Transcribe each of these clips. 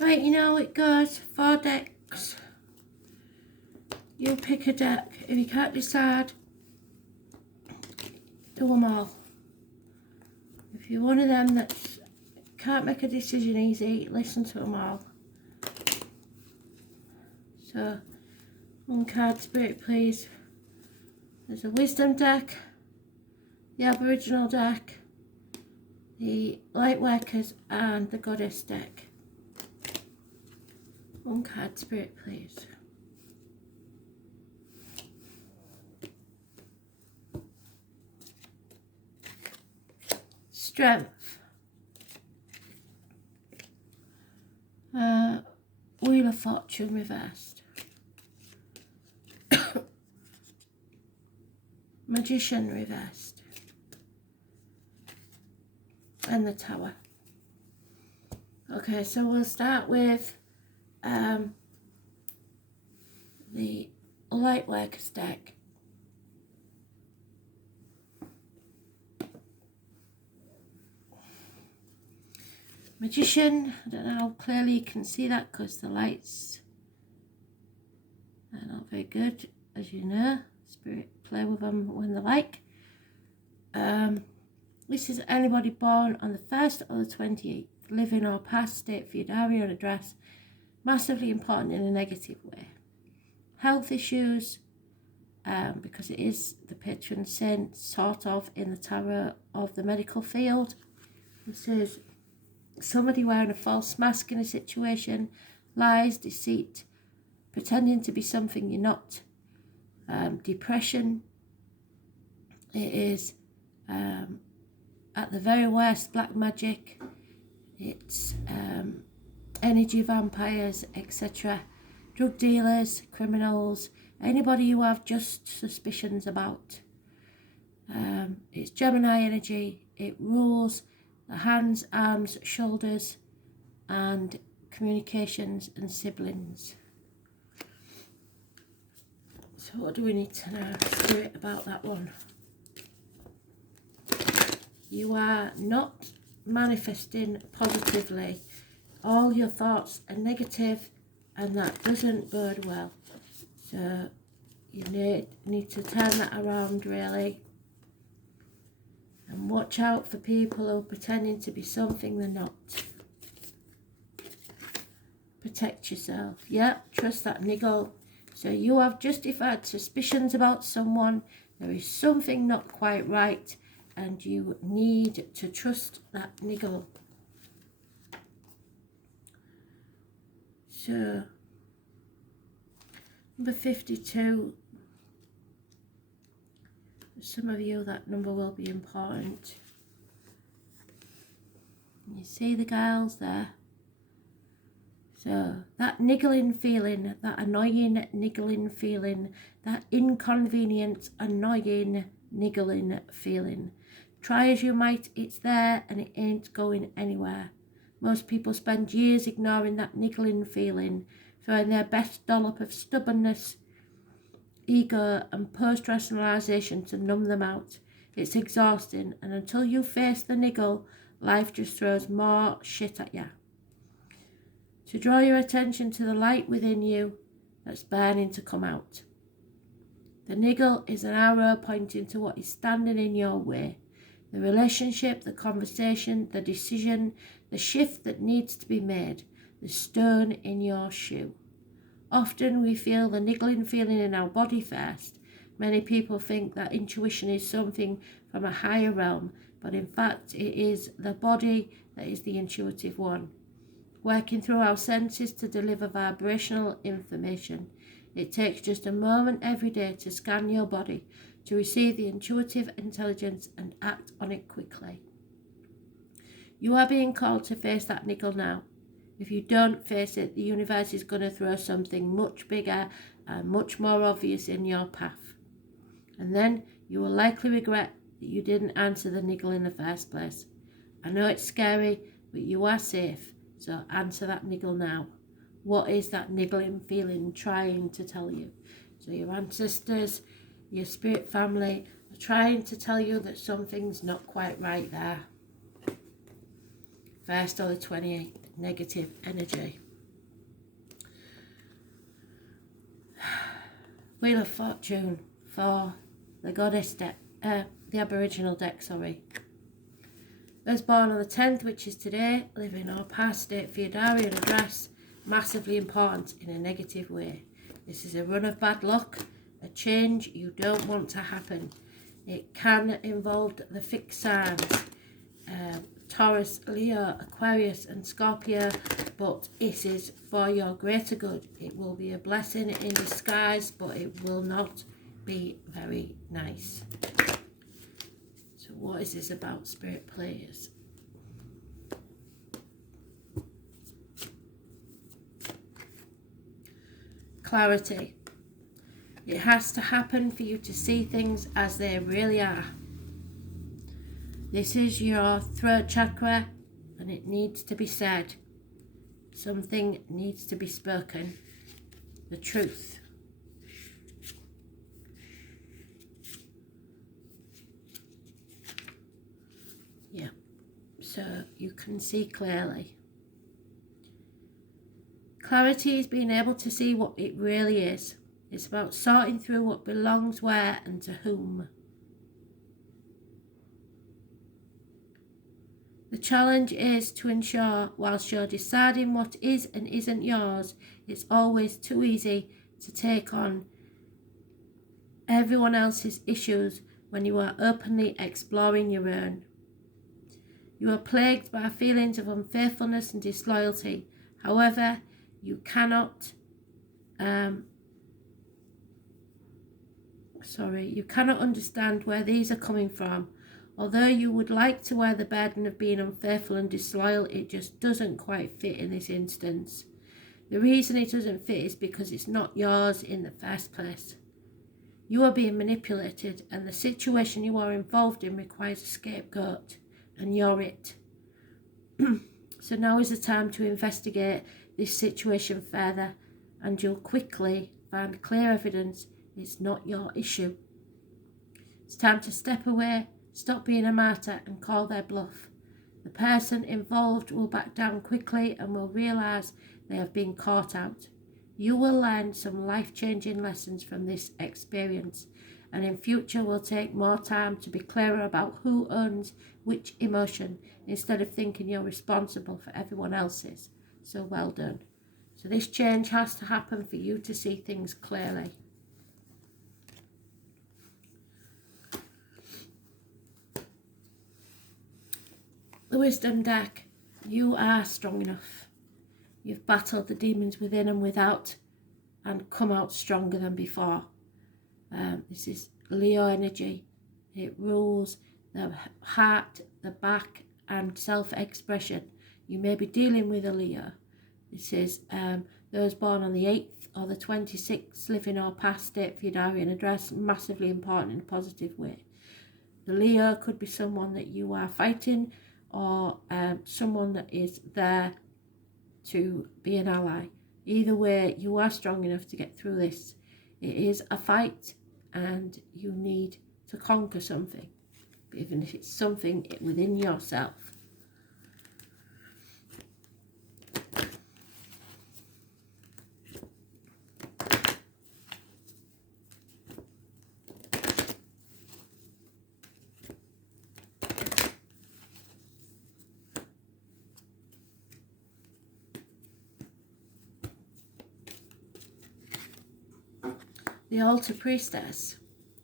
Right, you know it goes 4 decks. You pick a deck. If you can't decide, do them all. If you're one of them that can't make a decision easy, listen to them all. So, one card, Spirit, please. There's a Wisdom deck, the Aboriginal deck, the Lightworkers, and the Goddess deck. One card, Spirit, please. Strength. Wheel of Fortune reversed. Magician reversed. And the Tower. Okay, so we'll start with the Lightworkers deck. Magician, I don't know how clearly you can see that because the lights are not very good, as you know. Spirit, play with them when they like. This is anybody born on the 1st or the 28th, living or past, state for your diary or address. Massively important in a negative way. Health issues, because it is the patron saint, sort of, in the tarot of the medical field. This is somebody wearing a false mask in a situation, lies, deceit, pretending to be something you're not. Depression. It is, at the very worst, black magic. It's energy vampires, etc. Drug dealers, criminals, anybody you have just suspicions about. It's Gemini energy. It rules the hands, arms, shoulders, and communications and siblings. So what do we need to know, Spirit, about that one? You are not manifesting positively. All your thoughts are negative, and that doesn't bode well. So you need to turn that around, really. And watch out for people who are pretending to be something they're not. Protect yourself. Yeah, trust that niggle. So you have justified suspicions about someone. There is something not quite right, and you need to trust that niggle. So, number 52. For some of you, that number will be important. You see the girls there? So, that niggling feeling, that annoying niggling feeling, that inconvenient, annoying niggling feeling. Try as you might, it's there and it ain't going anywhere. Most people spend years ignoring that niggling feeling, throwing their best dollop of stubbornness, ego and post-rationalisation to numb them out. It's exhausting, and until you face the niggle, life just throws more shit at you. To draw your attention to the light within you that's burning to come out. The niggle is an arrow pointing to what is standing in your way. The relationship, the conversation, the decision, the shift that needs to be made, the stone in your shoe. Often we feel the niggling feeling in our body first. Many people think that intuition is something from a higher realm, but in fact it is the body that is the intuitive one. Working through our senses to deliver vibrational information. It takes just a moment every day to scan your body, to receive the intuitive intelligence and act on it quickly. You are being called to face that niggle now. If you don't face it, the universe is going to throw something much bigger and much more obvious in your path. And then you will likely regret that you didn't answer the niggle in the first place. I know it's scary, but you are safe, so answer that niggle now. What is that niggling feeling trying to tell you? So your ancestors, your spirit family are trying to tell you that something's not quite right there. 1st or the 28th, negative energy. Wheel of Fortune for the Goddess deck, the Aboriginal deck, sorry. Those born on the 10th, which is today, living or past, date for your diary and address, massively important in a negative way. This is a run of bad luck, a change you don't want to happen. It can involve the fixed signs, Taurus, Leo, Aquarius and Scorpio, but it is for your greater good. It will be a blessing in disguise, but it will not be very nice. So what is this about, Spirit players? Clarity. It has to happen for you to see things as they really are. This is your throat chakra and it needs to be said. Something needs to be spoken. The truth. Yeah. So you can see clearly. Clarity is being able to see what it really is. It's about sorting through what belongs where and to whom. The challenge is to ensure, whilst you're deciding what is and isn't yours, it's always too easy to take on everyone else's issues when you are openly exploring your own. You are plagued by feelings of unfaithfulness and disloyalty. However, you cannot understand where these are coming from. Although you would like to wear the burden of being unfaithful and disloyal, it just doesn't quite fit in this instance. The reason it doesn't fit is because it's not yours in the first place. You are being manipulated, and the situation you are involved in requires a scapegoat, and you're it. So now is the time to investigate this situation further, and you'll quickly find clear evidence it's not your issue. It's time to step away, stop being a martyr and call their bluff. The person involved will back down quickly and will realise they have been caught out. You will learn some life-changing lessons from this experience, and in future will take more time to be clearer about who owns which emotion instead of thinking you're responsible for everyone else's. So well done. So this change has to happen for you to see things clearly. The Wisdom deck. You are strong enough. You've battled the demons within and without and come out stronger than before. This is Leo energy. It rules the heart, the back and self-expression. You may be dealing with a Leo. This is those born on the 8th or the 26th, living or past, date for your diary and address, massively important in a positive way. The Leo could be someone that you are fighting, or someone that is there to be an ally. Either way, you are strong enough to get through this. It is a fight and you need to conquer something, even if it's something within yourself. The Altar Priestess,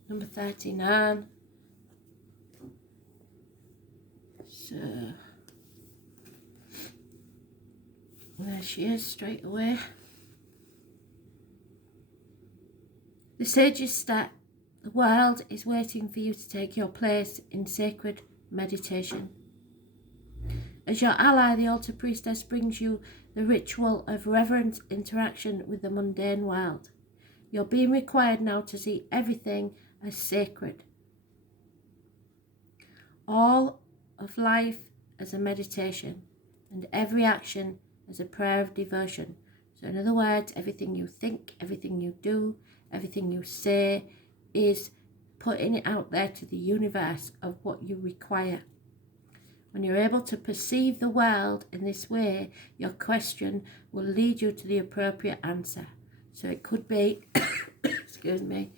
number 39. So, there she is straight away. The Sage's step. The world is waiting for you to take your place in sacred meditation. As your ally, the Altar Priestess brings you the ritual of reverent interaction with the mundane world. You're being required now to see everything as sacred. All of life as a meditation, and every action as a prayer of devotion. So in other words, everything you think, everything you do, everything you say is putting it out there to the universe of what you require. When you're able to perceive the world in this way, your question will lead you to the appropriate answer. So it could be, excuse me,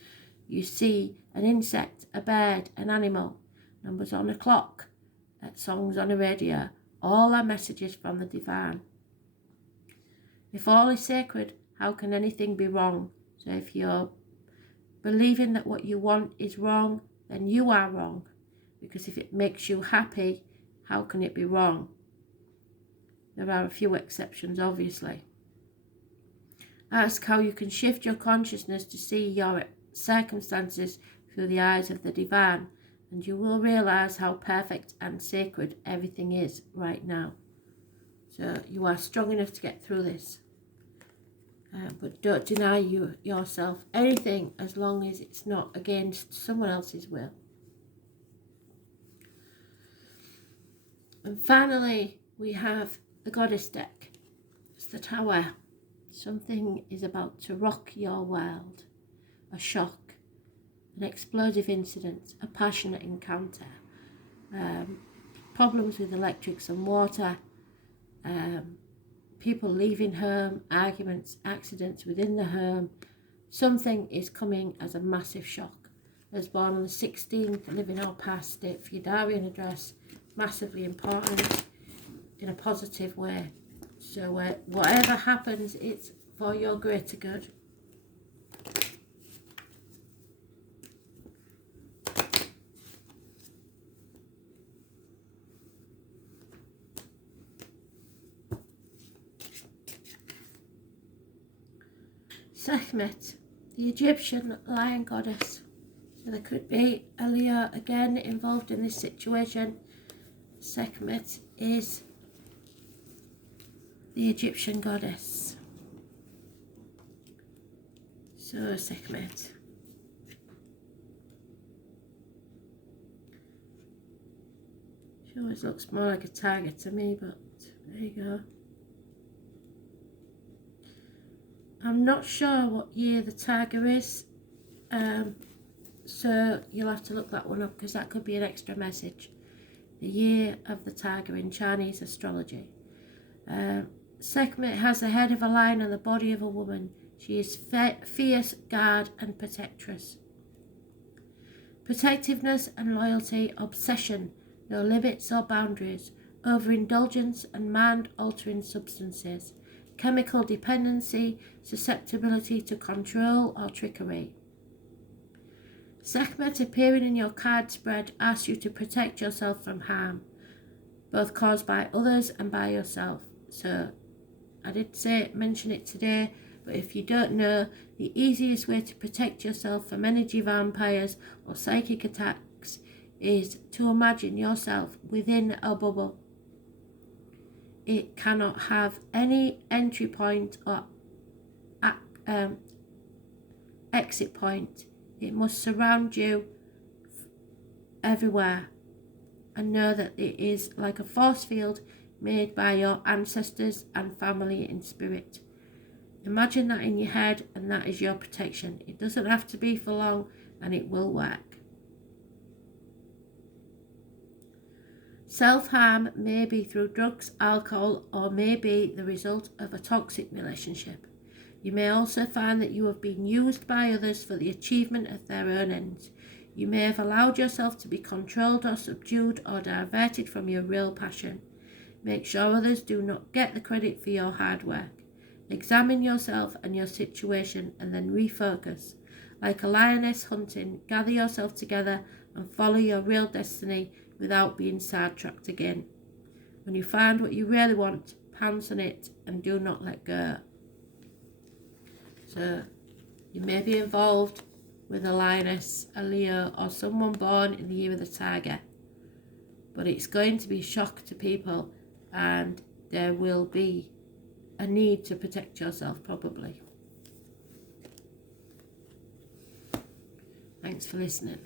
you see an insect, a bird, an animal, numbers on a clock, songs on a radio, all are messages from the divine. If all is sacred, how can anything be wrong? So if you're believing that what you want is wrong, then you are wrong. Because if it makes you happy, how can it be wrong? There are a few exceptions, obviously. Ask how you can shift your consciousness to see your circumstances through the eyes of the divine, and you will realize how perfect and sacred everything is right now. So you are strong enough to get through this. But don't deny yourself anything as long as it's not against someone else's will. And finally, we have the Goddess deck. It's the Tower. Something is about to rock your world. A shock, an explosive incident, a passionate encounter, problems with electrics and water, people leaving home, arguments, accidents within the home. Something is coming as a massive shock. I was born on the 16th, living or past, state for your diary and address, massively important in a positive way. So whatever happens, it's for your greater good. Sekhmet, the Egyptian lion goddess. So there could be a Leo again involved in this situation. Sekhmet is the Egyptian goddess. So Sekhmet. She always looks more like a tiger to me, but there you go. I'm not sure what year the tiger is, so you'll have to look that one up because that could be an extra message. The year of the tiger in Chinese astrology. Sekhmet has the head of a lion and the body of a woman. She is fierce, guard and protectress. Protectiveness and loyalty, obsession, no limits or boundaries, overindulgence and mind-altering substances, chemical dependency, susceptibility to control or trickery. Sekhmet appearing in your card spread asks you to protect yourself from harm, both caused by others and by yourself. So I did mention it today, but if you don't know, the easiest way to protect yourself from energy vampires or psychic attacks is to imagine yourself within a bubble. It cannot have any entry point or exit point. It must surround you everywhere, and know that it is like a force field made by your ancestors and family in spirit. Imagine that in your head, and that is your protection. It doesn't have to be for long, and it will work. Self-harm may be through drugs, alcohol, or may be the result of a toxic relationship. You may also find that you have been used by others for the achievement of their own ends. You may have allowed yourself to be controlled or subdued or diverted from your real passion. Make sure others do not get the credit for your hard work. Examine yourself and your situation and then refocus. Like a lioness hunting, gather yourself together and follow your real destiny without being sidetracked again. When you find what you really want, pounce on it and do not let go. So you may be involved with a lioness, a Leo, or someone born in the year of the tiger, but it's going to be a shock to people, and there will be a need to protect yourself probably. Thanks for listening.